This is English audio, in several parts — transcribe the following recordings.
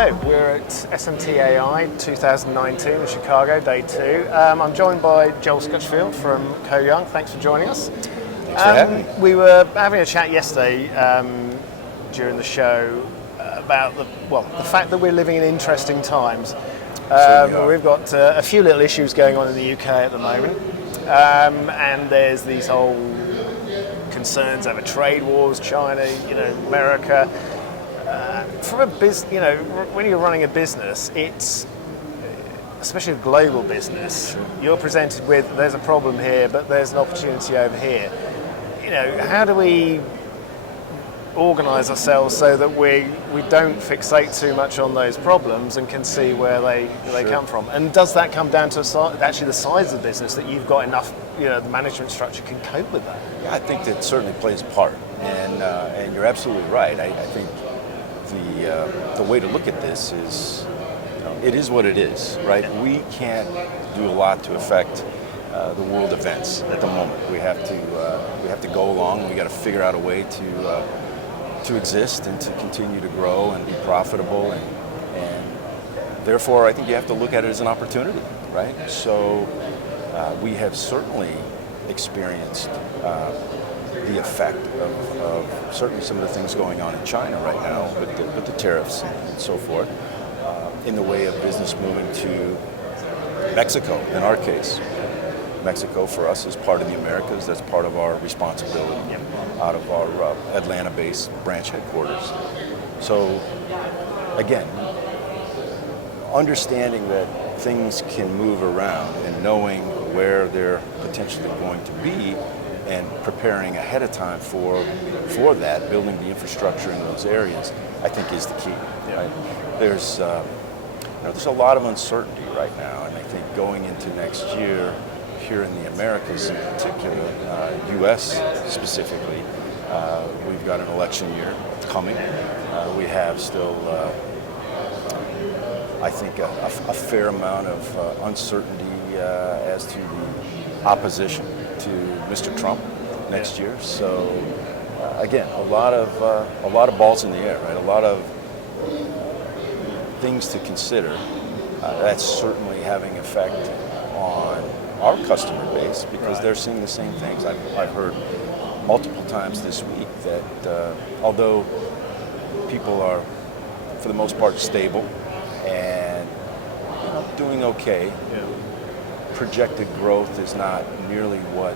Hello, we're at SMTAI 2019 in Chicago, day 2. I'm joined by Joel Scutchfield from KohYoung. Thanks for joining us. Thanks for having me. We were having a chat yesterday during the show about the fact that we're living in interesting times. We've got a few little issues going on in the UK at the moment, and there's these whole concerns over trade wars, China, America. From a business, when you're running a business, it's especially a global business. Sure. You're presented with there's a problem here, but there's an opportunity over here. How do we organise ourselves so that we don't fixate too much on those problems and can see where they come from? And does that come down to actually the size of the business that you've got enough, the management structure can cope with that? Yeah, I think that certainly plays a part, and you're absolutely right. I think the way to look at this is, it is what it is, right? We can't do a lot to affect the world events at the moment. We have to go along, and we got to figure out a way to exist and to continue to grow and be profitable, and therefore I think you have to look at it as an opportunity, right? So we have certainly experienced the effect of certainly some of the things going on in China right now with the tariffs and so forth, in the way of business moving to Mexico. In our case, Mexico for us is part of the Americas. That's part of our responsibility out of our Atlanta-based branch headquarters. So again, understanding that things can move around and knowing where they're potentially going to be and preparing ahead of time for that, building the infrastructure in those areas, I think is the key. Right? There's a lot of uncertainty right now, and I think going into next year, here in the Americas in particular, U.S. specifically, we've got an election year coming. We have still, I think, a fair amount of uncertainty as to the opposition to Mr. Trump next year. So again, a lot of balls in the air, right? A lot of things to consider. That's certainly having effect on our customer base because they're seeing the same things. I've heard multiple times this week that although people are, for the most part, stable and doing okay, projected growth is not nearly what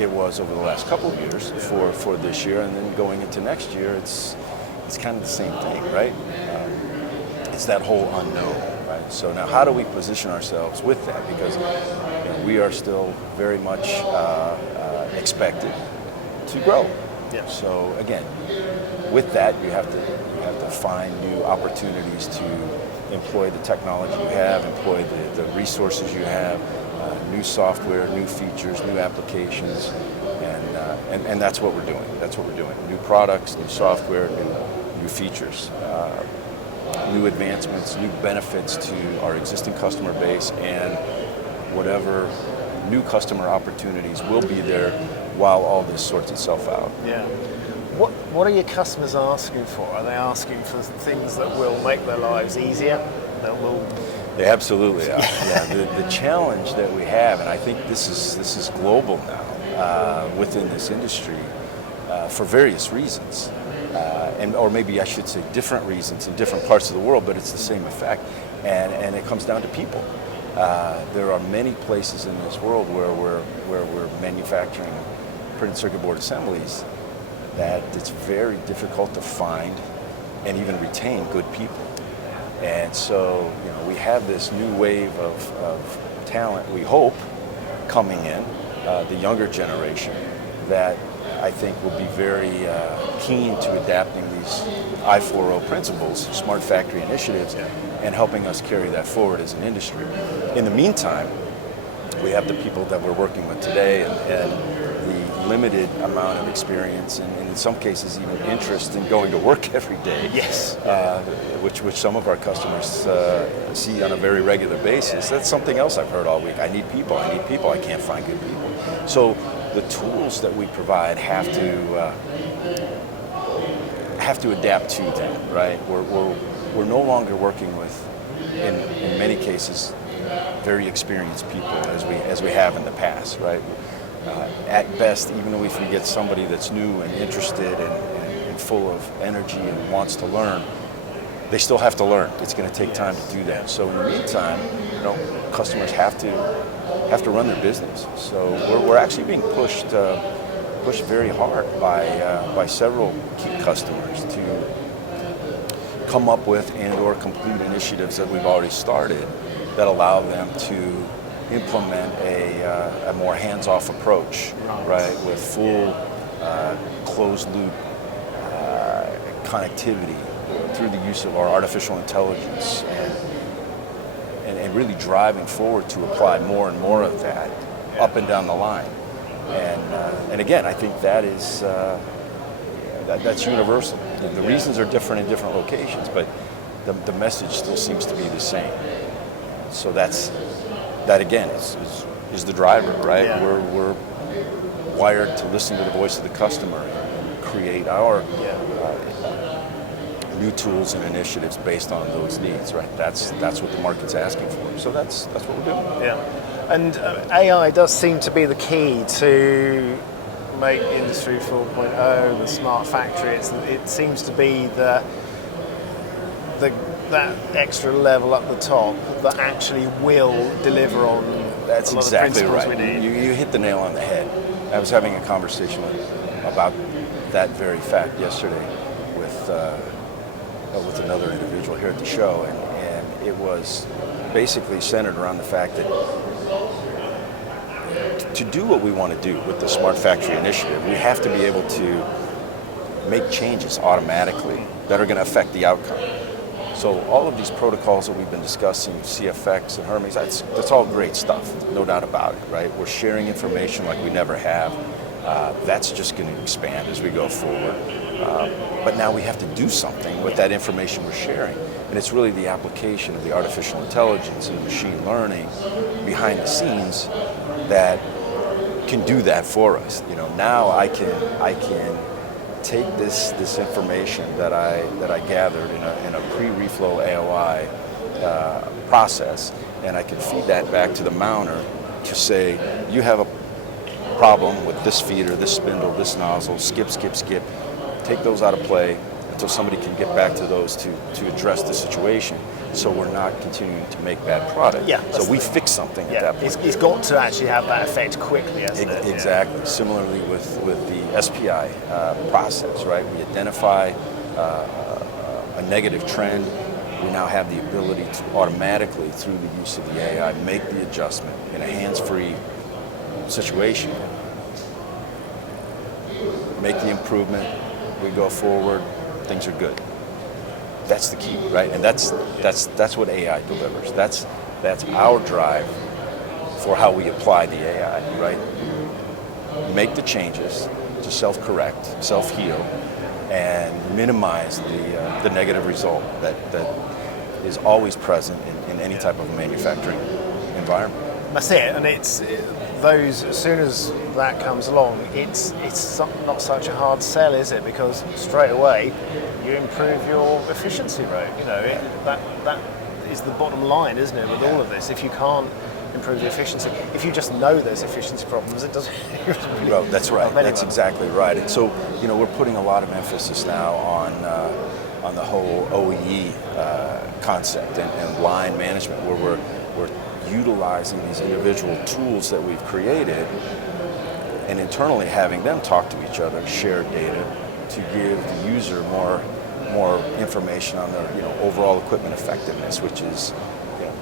it was over the last couple of years for this year, and then going into next year, it's kind of the same thing, right? It's that whole unknown, right? So now, how do we position ourselves with that? Because we are still very much expected to grow. Yeah. So again, with that, you have to find new opportunities to employ the technology you have, employ the resources you have, new software, new features, new applications, and that's what we're doing. That's what we're doing. New products, new software, new features, new advancements, new benefits to our existing customer base, and whatever new customer opportunities will be there while all this sorts itself out. Yeah. What are your customers asking for? Are they asking for things that will make their lives easier? They absolutely are. The challenge that we have, and I think this is global now within this industry for various reasons, or maybe I should say different reasons in different parts of the world, but it's the same effect, and it comes down to people. There are many places in this world where we're manufacturing printed circuit board assemblies that it's very difficult to find and even retain good people. And so, we have this new wave of talent, we hope, coming in, the younger generation, that I think will be very keen to adapting these I-4O principles, smart factory initiatives, and helping us carry that forward as an industry. In the meantime, we have the people that we're working with today and the limited amount of experience and in some cases even interest in going to work every day. Yes. Which some of our customers see on a very regular basis. That's something else I've heard all week. I need people, I can't find good people. So the tools that we provide have have to adapt to that, right? We're no longer working with, in many cases, very experienced people as we have in the past, right? At best, even if we get somebody that's new and interested and full of energy and wants to learn, they still have to learn. It's going to take time to do that. So in the meantime, customers have to run their business. So we're actually being pushed very hard by several key customers to come up with and/or complete initiatives that we've already started that allow them to implement a more hands-off approach, right, with full closed-loop connectivity through the use of our artificial intelligence and really driving forward to apply more and more of that up and down the line. And again, I think that is that's universal. The reasons are different in different locations, but the message still seems to be the same. So that again is the driver, right? Yeah. We're wired to listen to the voice of the customer and create our new tools and initiatives based on those needs, right? That's what the market's asking for. So that's what we're doing. Yeah, and AI does seem to be the key to make Industry 4.0, the smart factory. It seems to be that extra level up the top that actually will deliver on That's a lot exactly of principles right. we need. You hit the nail on the head. I was having a conversation about that very fact yesterday with another individual here at the show, and it was basically centered around the fact that to do what we want to do with the Smart Factory Initiative, we have to be able to make changes automatically that are going to affect the outcome. So all of these protocols that we've been discussing, CFX and Hermes, that's all great stuff, no doubt about it, right? We're sharing information like we never have. That's just going to expand as we go forward. But now we have to do something with that information we're sharing. And it's really the application of the artificial intelligence and the machine learning behind the scenes that can do that for us. Now I can take this information that I gathered in a pre-reflow AOI process, and I can feed that back to the mounter to say, you have a problem with this feeder, this spindle, this nozzle, skip. Take those out of play until somebody can get back to those to address the situation, so we're not continuing to make bad product. Yeah, so we fix something at that point. It's got to actually have that effect quickly, hasn't it? Exactly. Yeah. Similarly with the SPI process, right? We identify a negative trend. We now have the ability to automatically, through the use of the AI, make the adjustment in a hands-free situation. Make the improvement. We go forward. Things are good. That's the key, right? And that's what AI delivers. That's our drive for how we apply the AI, right? Make the changes to self-correct, self-heal, and minimize the negative result that is always present in any type of manufacturing environment. That's it, and those, as soon as that comes along, it's not such a hard sell, is it? Because straight away you improve your efficiency rate. That is the bottom line, isn't it? With all of this, if you can't improve the efficiency, if you just know there's efficiency problems, it doesn't. Really well, that's right. That's exactly right. And so we're putting a lot of emphasis now on the whole OEE concept and line management, where we're utilizing these individual tools that we've created and internally having them talk to each other, share data to give the user more information on their overall equipment effectiveness, which is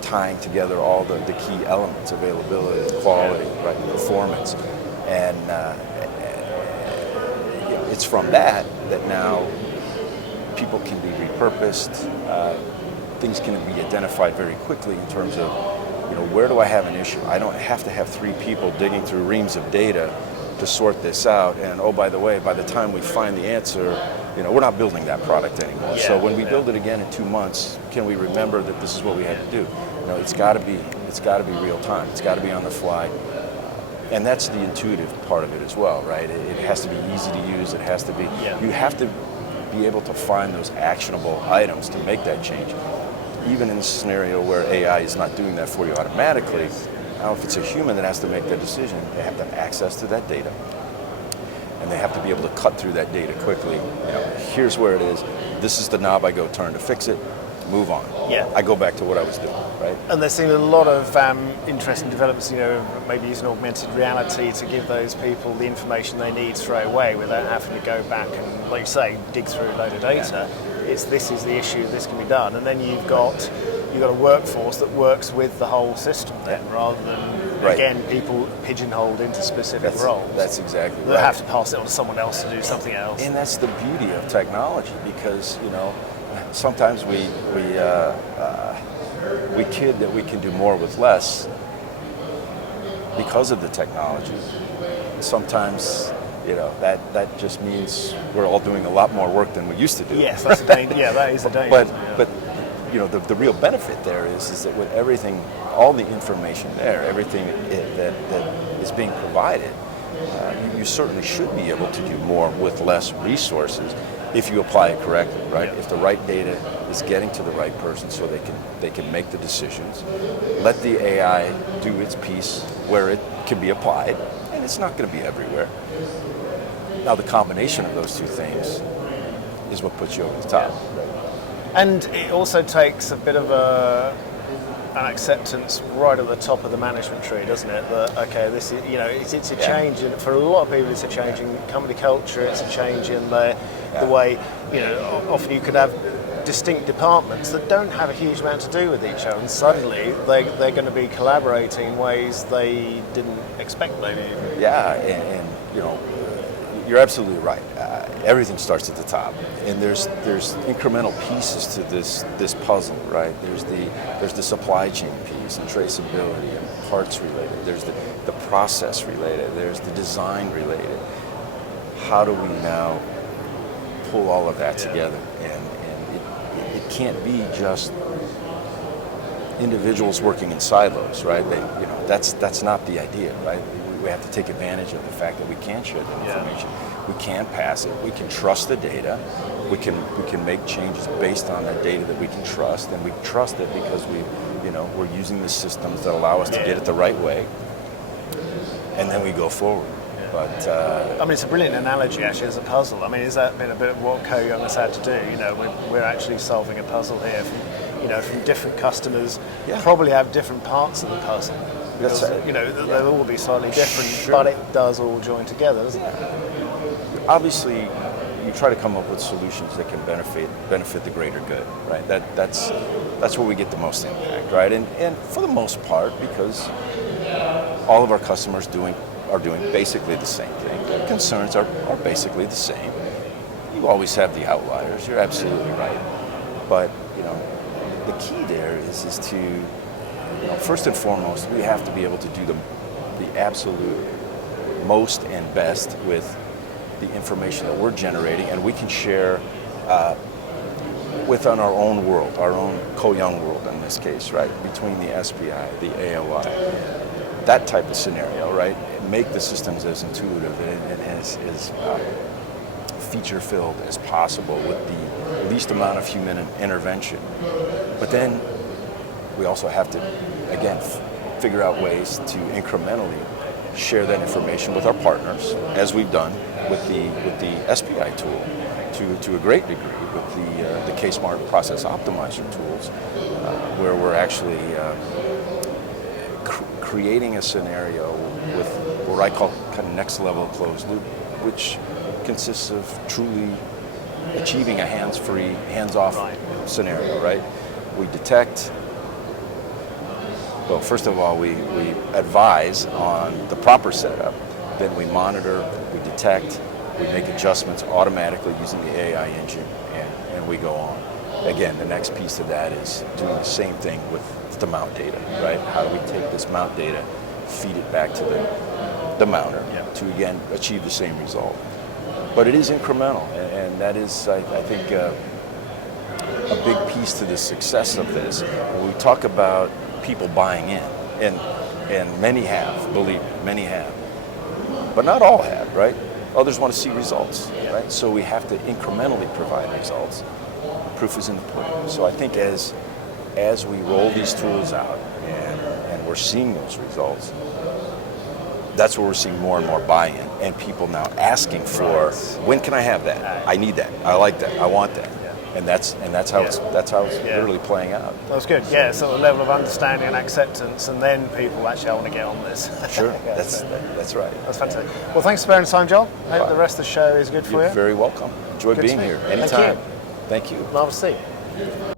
tying together all the key elements: availability, quality, right, performance, and it's from that now people can be repurposed. Things can be identified very quickly in terms of where do I have an issue? I don't have to have 3 people digging through reams of data to sort this out. And oh, by the way, by the time we find the answer, we're not building that product anymore. So when we build it again in 2 months, can we remember that this is what we had to do? It's got to be real time. It's got to be on the fly. And that's the intuitive part of it as well, right? It has to be easy to use. It has to be. You have to be able to find those actionable items to make that change. Even in a scenario where AI is not doing that for you automatically, now if it's a human that has to make that decision, they have to have access to that data. And they have to be able to cut through that data quickly. Here's where it is. This is the knob I go turn to fix it. Move on. Yeah. I go back to what I was doing, right? And there's been a lot of interesting developments, maybe using augmented reality to give those people the information they need straight away without having to go back and, like you say, dig through a load of data. Yeah. This is the issue, this can be done. And then you've got a workforce that works with the whole system then, rather than, again, people pigeonholed into specific roles. That's exactly right. They have to pass it on to someone else to do something else. And that's the beauty of technology, because, sometimes we kid that we can do more with less because of the technology. Sometimes, that just means we're all doing a lot more work than we used to do. Yes, that's a danger. Yeah, that is a danger. But the real benefit there is that with everything, all the information there, everything that is being provided, you certainly should be able to do more with less resources if you apply it correctly, right? Yeah. If the right data is getting to the right person so they can make the decisions. Let the AI do its piece where it can be applied, and it's not going to be everywhere. Now the combination of those two things is what puts you over the top. And it also takes a bit of an acceptance right at the top of the management tree, doesn't it? That, okay, this is, it's a change, and for a lot of people it's a change in company culture, it's a change in the way, often you could have distinct departments that don't have a huge amount to do with each other, and suddenly they're going to be collaborating in ways they didn't expect maybe. Yeah, and you're absolutely right. Everything starts at the top, and there's incremental pieces to this puzzle, right? There's the supply chain piece and traceability and parts related. There's the process related. There's the design related. How do we now pull all of that together? And it can't be just individuals working in silos, right? That's not the idea, right? We have to take advantage of the fact that we can share the information. We can pass it. We can trust the data. We can make changes based on that data that we can trust, and we trust it because we're using the systems that allow us to get it the right way, and then we go forward. But it's a brilliant analogy actually as a puzzle. Has that been a bit of what KohYoung has had to do? We're actually solving a puzzle here from different customers. Probably have different parts of the puzzle. Because, they'll all be slightly different, but it does all join together, doesn't it? Obviously, you try to come up with solutions that can benefit the greater good, right? That's where we get the most impact, right? And for the most part, because all of our customers are doing basically the same thing. Their concerns are basically the same. You always have the outliers. You're absolutely right. But the key there is to first and foremost, we have to be able to do the absolute most and best with the information that we're generating, and we can share within our own world, our own KohYoung world in this case, right? Between the SPI, the AOI, that type of scenario, right? Make the systems as intuitive and as feature-filled as possible with the least amount of human intervention. But then we also have to, again, figure out ways to incrementally share that information with our partners, as we've done with the SPI tool, to a great degree with the K-Smart Process Optimizer tools, where we're actually creating a scenario with what I call kind of next level closed loop, which consists of truly achieving a hands-free, hands-off scenario, right? We detect. Well, first of all, we advise on the proper setup, then we monitor, we detect, we make adjustments automatically using the AI engine, and we go on. Again, the next piece of that is doing the same thing with the mount data, right? How do we take this mount data, feed it back to the mounter to, again, achieve the same result? But it is incremental, and that is, I think, a big piece to the success of this. When we talk about people buying in, and many have, believe me, many have, but not all have, right? Others want to see results, right? So we have to incrementally provide results. Proof is in the pudding. So I think as we roll these tools out and we're seeing those results, that's where we're seeing more and more buy-in, and people now asking for, when can I have that? I need that. I like that. I want that. And that's how it's literally playing out. That's good. Yeah, so a level of understanding and acceptance, and then people actually, I want to get on this. Sure, Yeah, that's right. That's fantastic. Well, thanks for sparing time, Joel. I hope the rest of the show is good for you. You're very welcome. Enjoy being here anytime. Thank you. Marvelous to see you.